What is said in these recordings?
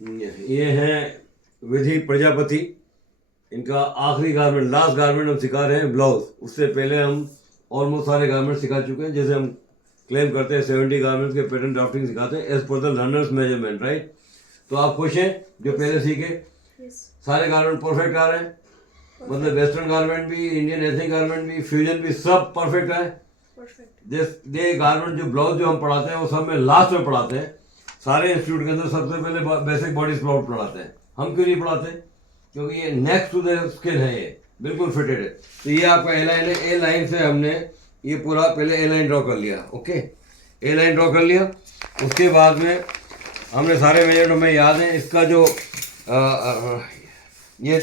ये हैं विधि प्रजापति। इनका आखिरी गारमेंट, लास्ट गारमेंट हम सिखा रहे हैं ब्लाउज। उससे पहले हम ऑलमोस्ट सारे गारमेंट सिखा चुके हैं। जैसे हम क्लेम करते हैं 70 गारमेंट्स के पैटर्न ड्राफ्टिंग सिखाते हैं as per the learners measurement, right. तो आप खुश हैं जो पहले सीखे? सारे गारमेंट परफेक्ट आ रहे हैं, मतलब वेस्टर्न गारमेंट भी, इंडियन एथनिक गारमेंट भी, फ्यूजन भी, सब परफेक्ट है। ये गारमेंट जो ब्लाउज जो हम पढ़ाते हैं वो सब में लास्ट में पढ़ाते हैं। सारे इंस्टीट्यूट के अंदर सबसे पहले बेसिक बॉडी स्प्लाउट पढ़ाते हैं। हम क्यों नहीं पढ़ाते? क्योंकि ये नेक्स्ट टू द स्किन है, ये बिल्कुल फिटेड है। तो ये आपका ए लाइन है। ए लाइन से हमने ये पूरा पहले ए लाइन ड्रॉ कर लिया। ओके, ए लाइन ड्रॉ कर लिया। उसके बाद में हमने सारे मेजरमेंट हमें याद है। इसका जो ये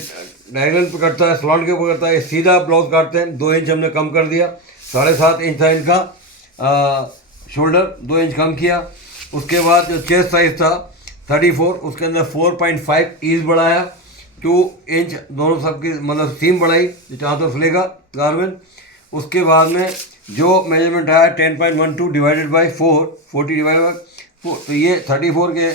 डायगोनल पे कटता है, स्लॉट के ऊपर कटता है, सीधा ब्लाउज काटते हैं। 2 इंच हमने कम कर दिया। 7.5 इंच था इनका शोल्डर, 2 इंच कम किया। उसके बाद जो चेस्ट साइज था 34, उसके अंदर 4.5 ईज बढ़ाया। 2 इंच दोनों सबकी मतलब सीम बढ़ाई जो जहाँ तो फलेगा गारमेंट। उसके बाद में जो मेजरमेंट आया 10.12 डिवाइडेड बाई 4, 40 डिवाइडेड बाई 4, तो ये 34 के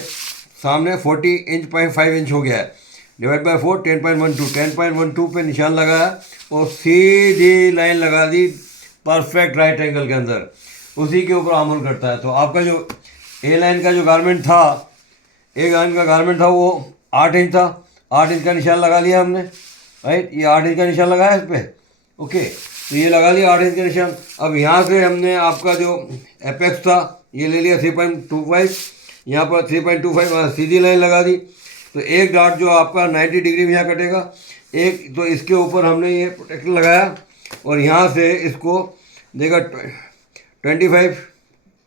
सामने 40 इंच 5 इंच हो गया है। डिवाइड बाई 4, 10.12 पे निशान लगाया और सीधी लाइन लगा दी परफेक्ट राइट एंगल के अंदर। उसी के ऊपर आमूल करता है। तो आपका जो ए लाइन का जो गारमेंट था, ए लाइन का गारमेंट था वो 8 इंच था। 8 इंच का निशान लगा लिया हमने, राइट। ये 8 इंच का निशान लगाया इस पर। ओके, तो ये लगा लिया 8 इंच का निशान। अब यहाँ से हमने आपका जो एपेक्स था ये ले लिया 3.25, यहाँ पर 3.25 सीधी लाइन लगा दी। तो एक डॉट जो आपका 90 डिग्री में यहाँ कटेगा, एक तो इसके ऊपर हमने ये प्रोटेक्टर लगाया और यहाँ से इसको देखा 25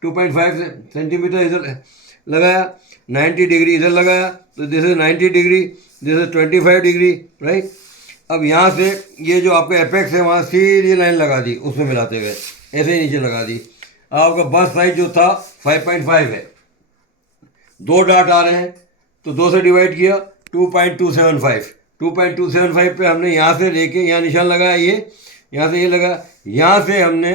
2.5 सेंटीमीटर इधर लगाया, 90 डिग्री इधर लगाया। तो this is 90 degree, this is 25 degree, right. अब यहाँ से ये जो आपका एपेक्स है वहाँ सीधी लाइन लगा दी, उसमें मिलाते गए, ऐसे ही नीचे लगा दी। आपका बस साइज जो था 5.5 है। 2 डॉट आ रहे हैं तो 2 से डिवाइड किया, 2.275। 2.275 पे हमने यहाँ से लेके यहाँ निशान लगाया, ये यहाँ से ये लगा, यहाँ से हमने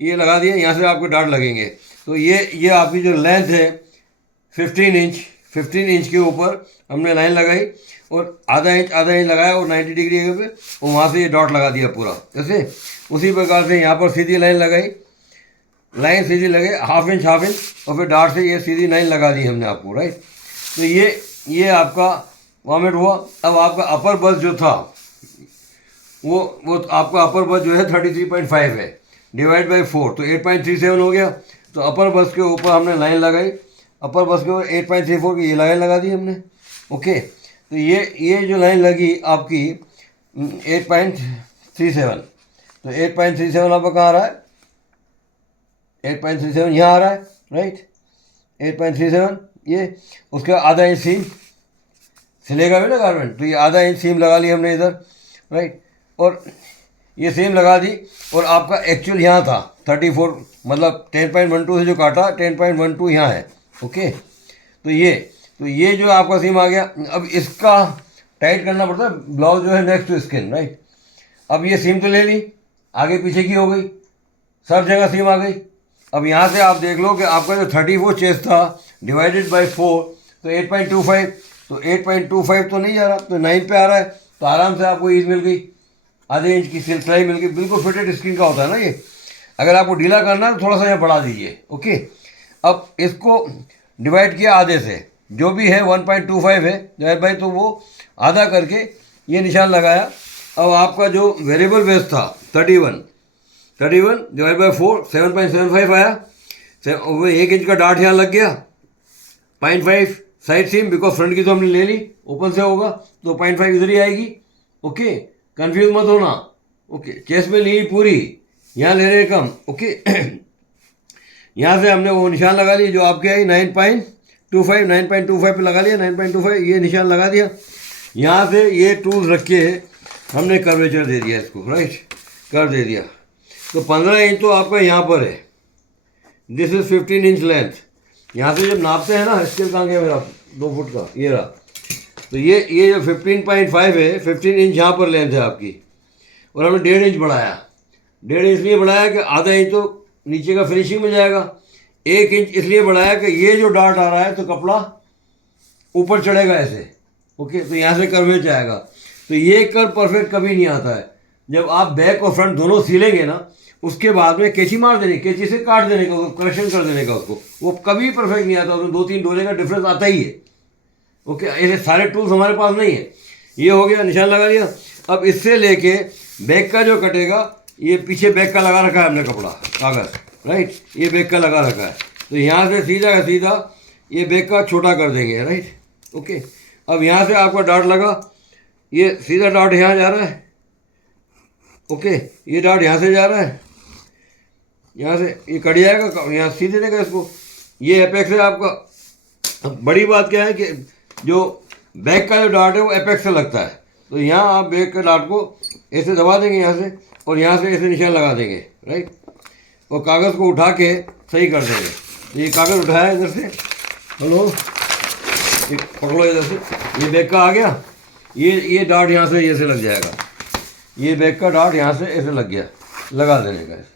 ये लगा दिया, यहाँ से आपको डॉट लगेंगे। तो ये आपकी जो लेंथ है 15 इंच के ऊपर हमने लाइन लगाई और आधा इंच लगाया और 90 डिग्री पे और वहाँ से ये डॉट लगा दिया पूरा ऐसे। उसी प्रकार से यहाँ पर सीधी लाइन लगाई, लाइन सीधी लगे हाफ इंच और फिर डॉट से ये सीधी लाइन लगा दी हमने आपको, राइट। तो ये आपका वॉमेट हुआ। अब आपका अपर बस जो था वो आपका अपर बस जो है 33.5 है, डिवाइड बाई 4 तो 8.37 हो गया। तो अपर बस के ऊपर हमने लाइन लगाई, अपर बस के ऊपर 8.34 की ये लाइन लगा दी हमने। ओके, तो ये जो लाइन लगी आपकी 8.37, तो 8.37 आपका कहाँ आ रहा है? 8.37 यहाँ आ रहा है, राइट। 8.37 ये, उसका आधा इंच सीम सिलेगा भी ना गारमेंट, तो ये आधा इंच सीम लगा ली हमने इधर, राइट। और ये सेम लगा दी और आपका एक्चुअल यहाँ था 34, मतलब 10.12 से जो काटा 10.12 यहाँ है। ओके, तो ये जो आपका सीम आ गया। अब इसका टाइट करना पड़ता है, ब्लाउज जो है नेक्स्ट टू स्किन, राइट। अब ये सीम तो ले ली, आगे पीछे की हो गई, सब जगह सीम आ गई। अब यहाँ से आप देख लो कि आपका जो 34 चेस्ट था डिवाइडेड बाई 4 तो 8.25, तो 8.25 तो नहीं जा रहा, तो 9 पे आ रहा है। तो आराम से आपको ईज मिल गई, आधे इंच की सिलाई मिल गई। बिल्कुल फिटेड स्किन का होता है ना ये। अगर आपको ढीला करना है तो थोड़ा सा यहाँ बढ़ा दीजिए। ओके, अब इसको डिवाइड किया आधे से, जो भी है 1.25 है डिवाइड बाई, तो वो आधा करके ये निशान लगाया। अब आपका जो वेरिएबल बेस था 31 डिवाइड बाई 4 7.75 आया। 1 इंच का डार्ट यहाँ लग गया, 0.5 साइड सीम, बिकॉज फ्रंट की तो हमने ले ली, ओपन से होगा तो 0.5 इधर ही आएगी। ओके, कंफ्यूज मत होना। ओके, चेस्ट में ली पूरी, यहाँ ले रहे कम। ओके, यहाँ से हमने वो निशान लगा लिया जो आपके आई 9.25 पे लगा लिया, 9.25 ये निशान लगा दिया। यहाँ से ये टूल रख के हमने कर्वेचर दे दिया इसको, राइट, कर दे दिया। तो 15 इंच तो आपका यहाँ पर है, दिस इज 15 इंच लेंथ। यहाँ से जब नापते हैं ना, स्केल कहाँ गया मेरा 2 फुट का, ये रहा। तो ये जो 15.5 है, 15 इंच यहाँ पर लेंथ है आपकी, और हमने 1.5 इंच बढ़ाया। 1.5 इंच इसलिए बढ़ाया कि आधा इंच तो नीचे का फिनिशिंग में जाएगा। 1 इंच इसलिए बढ़ाया कि ये जो डार्ट आ रहा है तो कपड़ा ऊपर चढ़ेगा ऐसे। ओके, तो यहाँ से कर्वेज आएगा। तो ये कर्व परफेक्ट कभी नहीं आता है। जब आप बैक और फ्रंट दोनों सिलेंगे ना, उसके बाद में कैंची मार देनी, कैंची से काट देने का, करेक्शन कर देने का उसको, वो कभी परफेक्ट नहीं आता। उसमें 2-3 डोले का डिफरेंस आता ही है। ओके, ऐसे सारे टूल्स हमारे पास नहीं है। ये हो गया, निशान लगा लिया। अब इससे लेके बैक का जो कटेगा, ये पीछे बैक का लगा रखा है हमने कपड़ा, कागज़, राइट, ये बैक का लगा रखा है। तो यहाँ से सीधा का सीधा ये बैक का छोटा कर देंगे, राइट। ओके, अब यहाँ से आपका डॉट लगा, ये सीधा डॉट यहाँ जा रहा है। ओके, ये डॉट यहाँ से जा रहा है, यहाँ से ये कट जाएगा, यहाँ सीधे देगा इसको। ये एपेक्स है आपका। अब बड़ी बात क्या है कि जो बैक का जो डॉट है वो एपेक्स से लगता है। तो यहाँ आप बैक के डॉट को ऐसे दबा देंगे यहाँ से, और यहाँ से ऐसे निशान लगा देंगे, राइट, और कागज़ को उठा के सही कर देंगे। ये कागज़ उठाया इधर से, हेलो, ये पकड़ो इधर से, ये बैक का आ गया, ये डॉट यहाँ से ऐसे लग जाएगा। ये बैक का डॉट यहाँ से ऐसे लग गया, लगा देने का ऐसे।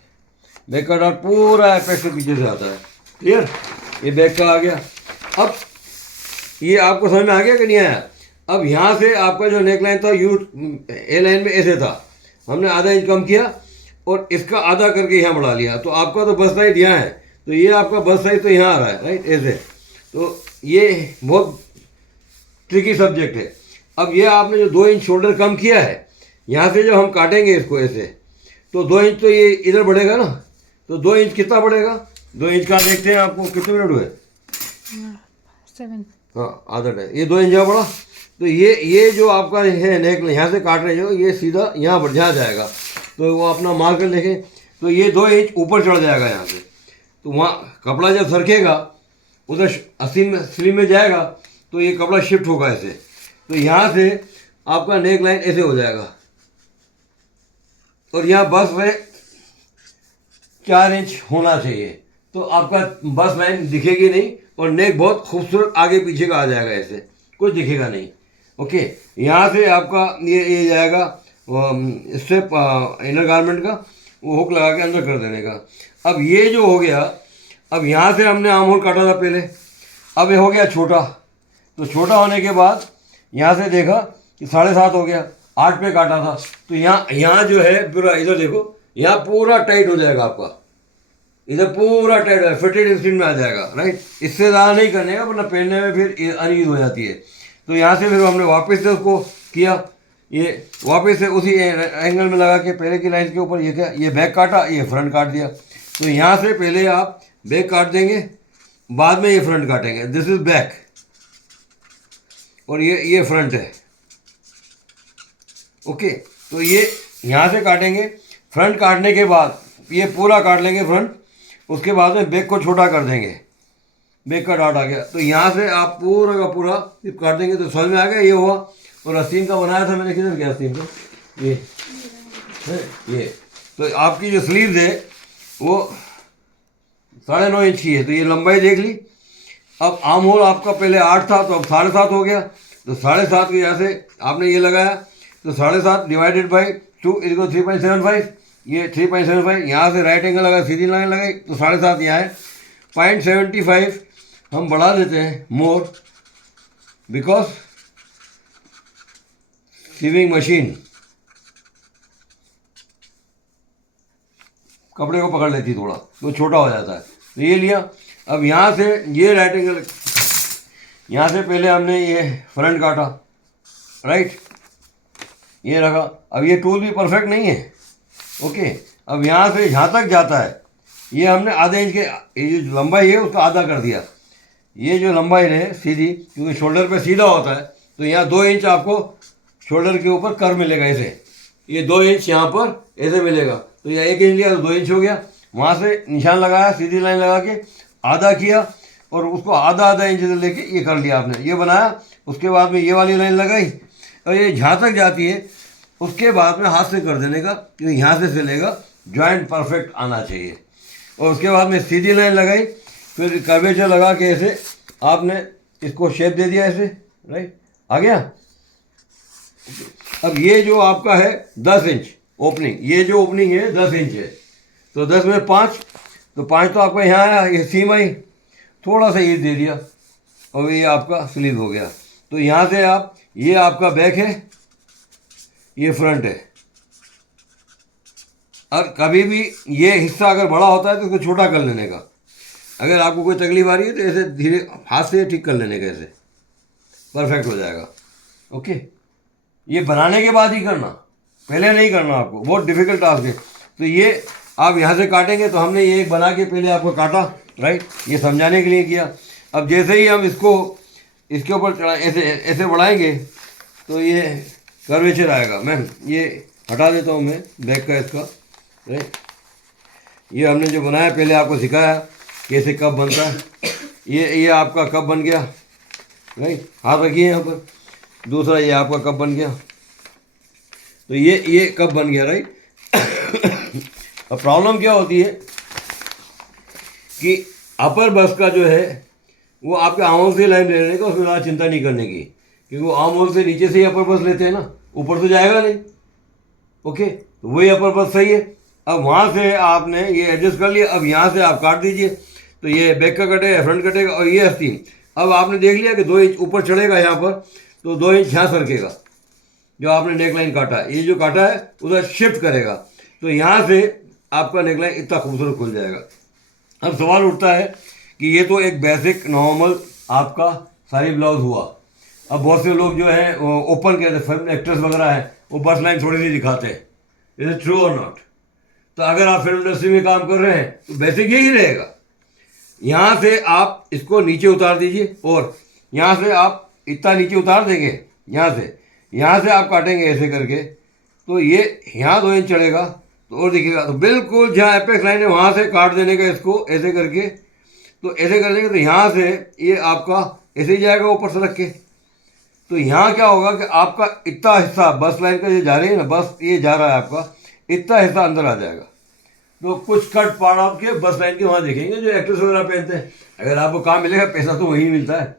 बैक का डॉट पूरा एपेक्स से पीछे से आता है। क्लियर, ये बैक का आ गया। अब ये आपको समझ में आ गया कि नहीं आया? अब यहाँ से आपका जो नेक लाइन था ए लाइन में ऐसे था, हमने आधा इंच कम किया और इसका आधा करके यहाँ बढ़ा लिया। तो आपका तो बस साइज यहाँ है, तो ये आपका बस साइज तो यहाँ आ रहा है, राइट, ऐसे। तो ये बहुत ट्रिकी सब्जेक्ट है। अब ये आपने जो 2 इंच शोल्डर कम किया है, यहाँ से जब हम काटेंगे इसको ऐसे, तो 2 इंच तो ये इधर बढ़ेगा ना। तो 2 इंच कितना बढ़ेगा? 2 इंच का देखते हैं आपको कितने मिनट हुए? 7। हाँ, आधा टाइम। ये 2 इंच यहाँ बढ़ा। तो ये जो आपका है नेक, यहाँ से काट रहे हो, ये सीधा यहाँ बढ़ जाएगा। तो वो अपना मार कर देखें, तो ये 2 इंच ऊपर चढ़ जाएगा यहाँ से। तो वहाँ कपड़ा जब सरकेगा उधर स्लीव में जाएगा, तो ये कपड़ा शिफ्ट होगा ऐसे। तो यहाँ से आपका नेक लाइन ऐसे हो जाएगा, और यहाँ बस में 4 इंच होना चाहिए। तो आपका बस लाइन दिखेगी नहीं, और नेक बहुत खूबसूरत आगे पीछे का आ जाएगा, ऐसे कुछ दिखेगा नहीं। ओके, यहाँ से आपका ये जाएगा स्टेप इनर गारमेंट का, वो हुक लगा के अंदर कर देने का। अब ये जो हो गया, अब यहाँ से हमने आर्म होल काटा था पहले, अब ये हो गया छोटा। तो छोटा होने के बाद यहाँ से देखा कि 7.5 हो गया, 8 पे काटा था। तो यहाँ जो है पूरा, इधर देखो, यहाँ पूरा टाइट हो जाएगा आपका, इधर पूरा टाइट हो, फिटेड स्क्रीन में आ जाएगा, राइट। इससे ज़्यादा नहीं करने का, वरना पहनने में फिर अनईज हो जाती है। तो यहाँ से फिर हमने वापस से उसको किया, ये वापस से उसी एंगल में लगा के पहले की लाइन के ऊपर ये क्या, ये बैक काटा, ये फ्रंट काट दिया। तो यहाँ से पहले आप बैक काट देंगे, बाद में ये फ्रंट काटेंगे। दिस इज बैक, और ये फ्रंट है। ओके, तो ये यहाँ से काटेंगे। फ्रंट काटने के बाद ये पूरा काट लेंगे फ्रंट, उसके बाद में बैक को छोटा कर देंगे। बैक का डॉट आ गया, तो यहाँ से आप पूरा का पूरा काट देंगे। तो समझ में आ गया ये हुआ। और आस्तीन का बनाया था मैंने, किधर गया आस्तीन का, ये है ये। तो आपकी जो स्लीव्स है वो 9.5 इंच की है, तो ये लंबाई देख ली। अब आर्म होल आपका पहले 8 था, तो अब 7.5 हो गया। तो 7.5 के यहाँ से आपने ये लगाया, तो 7.5 डिवाइडेड बाई 2 इक्वल 3.75। ये 3.75, यहाँ से राइट एंगल लगा, सीधी लाइन लगाई, तो 7.5 यहाँ है। 0.75 हम बढ़ा देते हैं मोर, बिकॉज सीविंग मशीन कपड़े को पकड़ लेती है थोड़ा, तो छोटा हो जाता है। तो ये लिया। अब यहाँ से ये राइट एंगल, यहाँ से पहले हमने ये फ्रंट काटा, राइट, ये रखा। अब ये टूल भी परफेक्ट नहीं है। ओके, अब यहाँ से जहाँ तक जाता है, ये हमने आधे इंच के, ये जो लंबाई है उसका आधा कर दिया। ये जो लंबाई है सीधी, क्योंकि शोल्डर पे सीधा होता है, तो यहाँ 2 इंच आपको शोल्डर के ऊपर कर्व मिलेगा ऐसे। ये 2 इंच यहाँ पर ऐसे मिलेगा। तो यह 1 इंच लिया तो 2 इंच हो गया। वहाँ से निशान लगाया, सीधी लाइन लगा के आधा किया, और उसको आधा इंच लेके ये कर लिया आपने, ये बनाया। उसके बाद में ये वाली लाइन लगाई, और ये जहाँ तक जाती है उसके बाद में हाथ से कर देने का, क्योंकि यहाँ से सिलेगा, जॉइंट परफेक्ट आना चाहिए। और उसके बाद में सीधी लाइन लगाई, फिर कर्वेचर लगा के ऐसे आपने इसको शेप दे दिया ऐसे, राइट, आ गया। अब ये जो आपका है 10 इंच ओपनिंग, ये जो ओपनिंग है 10 इंच है। तो 10 में 5, तो 5 तो आपका यहाँ आया, ये सीम आई, थोड़ा सा ये दे दिया, और ये आपका स्लीव हो गया। तो यहाँ से आप, ये आपका बैक है, ये फ्रंट है। और कभी भी ये हिस्सा अगर बड़ा होता है तो इसको छोटा कर लेने का। अगर आपको कोई तकलीफ आ रही है तो ऐसे धीरे हाथ से ठीक कर लेने का, ऐसे परफेक्ट हो जाएगा। ओके, ये बनाने के बाद ही करना, पहले नहीं करना आपको, बहुत डिफिकल्ट टास्क है। तो ये आप यहाँ से काटेंगे, तो हमने ये एक बना के पहले आपको काटा, राइट, ये समझाने के लिए किया। अब जैसे ही हम इसको इसके ऊपर चढ़ा ऐसे ऐसे बढ़ाएंगे तो ये कर्वेचर आएगा। मैम ये हटा देता हूँ मैं बैक का इसका, राइट। ये हमने जो बनाया पहले आपको सिखाया कैसे कप बनता है। ये आपका कप बन गया, राइट, हाथ रखिए यहाँ पर। दूसरा ये आपका कप बन गया, तो ये कप बन गया, राइट। अब प्रॉब्लम क्या होती है कि अपर बस का जो है वो आपके आर्म से लाइन ले लेने का, उसमें ज़्यादा चिंता नहीं करने की, क्योंकि वो आर्म से नीचे से ही अपर बस लेते हैं ना, ऊपर तो जाएगा नहीं। ओके, तो वही अपर बस सही है। अब वहाँ से आपने ये एडजस्ट कर लिया। अब यहाँ से आप काट दीजिए, तो ये बैक का कटेगा, फ्रंट कटेगा, और ये आस्तीन। अब आपने देख लिया कि 2 इंच ऊपर चढ़ेगा यहाँ पर, तो 2 इंच यहाँ सरकेगा। जो आपने नेकलाइन काटा है, ये जो काटा है उधर शिफ्ट करेगा, तो यहाँ से आपका नेकलाइन इतना खूबसूरत खुल जाएगा। अब सवाल उठता है कि ये तो एक बेसिक नॉर्मल आपका साड़ी ब्लाउज हुआ। अब बहुत से लोग जो है ओपन कहते हैं, फिल्म एक्ट्रेस वगैरह है, वो बस लाइन थोड़ी सी दिखाते हैं। इज इट ट्रू और नॉट? तो अगर आप फिल्म इंडस्ट्री में काम कर रहे हैं तो बेसिक यही रहेगा। यहाँ से आप इसको नीचे उतार दीजिए, और यहाँ से आप इतना नीचे उतार देंगे, यहाँ से आप काटेंगे ऐसे करके, तो ये यहाँ 2 इंच चढ़ेगा, तो और दिखेगा। तो बिल्कुल जहाँ एपेक्स लाइन है वहाँ से काट देने का इसको ऐसे करके, तो ऐसे कर लेंगे तो यहाँ से ये आपका ऐसे ही जाएगा ऊपर से रख के। तो यहाँ क्या होगा कि आपका इतना हिस्सा बस लाइन का ये जा रही है ना, बस ये जा रहा है आपका, इतना हिस्सा अंदर आ जाएगा। तो कुछ कट पार्ट आपके बस लाइन के वहाँ देखेंगे जो एक्ट्रेस वगैरह पहनते हैं। अगर आपको काम मिलेगा, पैसा तो वही मिलता है।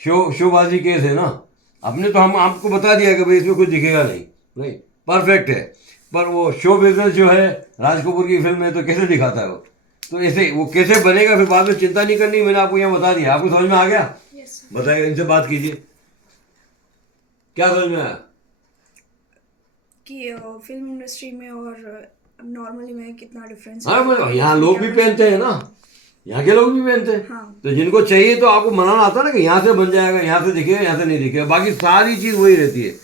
शोबाजी केस है ना, अपने तो हम आपको बता दिया कि भाई इसमें कुछ दिखेगा नहीं, नहीं परफेक्ट है। पर वो शो बिजनेस जो है, राज कपूर की फिल्म में तो कैसे दिखाता है वो, तो ऐसे वो कैसे बनेगा, फिर बाद में चिंता नहीं करनी। मैंने आपको यहाँ बता दिया, आपको समझ में आ गया? बताइए, इनसे बात कीजिए, क्या समझ में आया कि फिल्म इंडस्ट्री में और नॉर्मली में कितना डिफरेंस? हाँ, मतलब यहाँ लोग भी पहनते हैं ना, यहाँ के लोग भी पहनते हैं। हाँ। तो जिनको चाहिए तो आपको बनाना आता ना कि यहाँ से बन जाएगा, यहाँ से दिखेगा, यहाँ से नहीं दिखेगा, बाकी सारी चीज़ वही रहती है,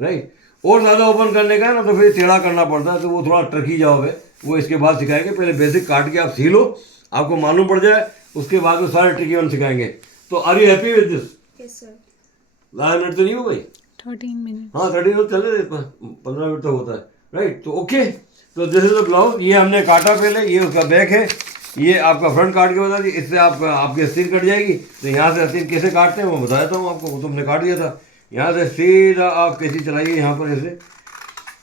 राइट। और ज़्यादा ओपन करने का है ना तो फिर टेढ़ा करना पड़ता है, तो वो थोड़ा ट्रकी जॉब है, वो इसके बाद सिखाएंगे। पहले बेसिक काट के आप सी लो, आपको मालूम पड़ जाए, उसके बाद में सारे ट्रिकी वन सिखाएंगे। तो are you happy with this? Yes sir. 12 minute तो नहीं हो गई? 13 minutes. हाँ 30 मिनट चले, 15 मिनट तो होता है, राइट। तो ओके, तो दिस इज द ब्लाउज। ये हमने काटा पहले, ये उसका बैक है, ये आपका फ्रंट काट के बता दी। इससे आपकी आस्तीन कट जाएगी, तो यहाँ से आस्तीन कैसे काटते हैं वो बता देता हूँ आपको, वो तो हमने काट दिया था। यहाँ से सीधा आप कैसी चलाइए यहाँ पर ऐसे,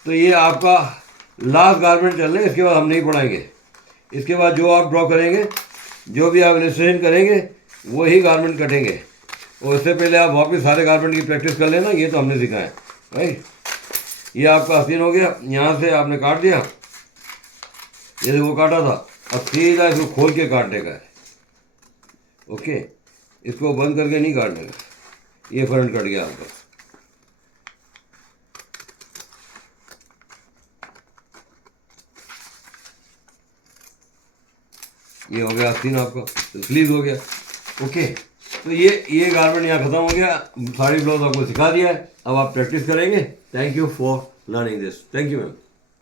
तो ये आपका लास्ट गारमेंट चल रहे हैं। इसके बाद हम नहीं पढ़ाएंगे, इसके बाद जो आप ड्रॉ करेंगे, जो भी आप इलस्ट्रेशन करेंगे, वही गारमेंट कटेंगे। और इससे पहले आप वापस सारे गारमेंट की प्रैक्टिस कर लेना, ये तो हमने सिखाया, राइट। ये आपका आस्तीन हो गया, यहाँ से आपने काट दिया जैसे वो काटा था। अब सीधा इसको खोल के काटने का है, ओके। इसको बंद करके नहीं काटने का। ये फ्रंट कट गया आपका, ये हो गया आस्तीन आपका, तो स्लीव हो गया, ओके। तो ये गारमेंट यहाँ खत्म हो गया। साड़ी ब्लाउज आपको सिखा दिया है, अब आप प्रैक्टिस करेंगे। Thank you for learning this, thank you ma'am.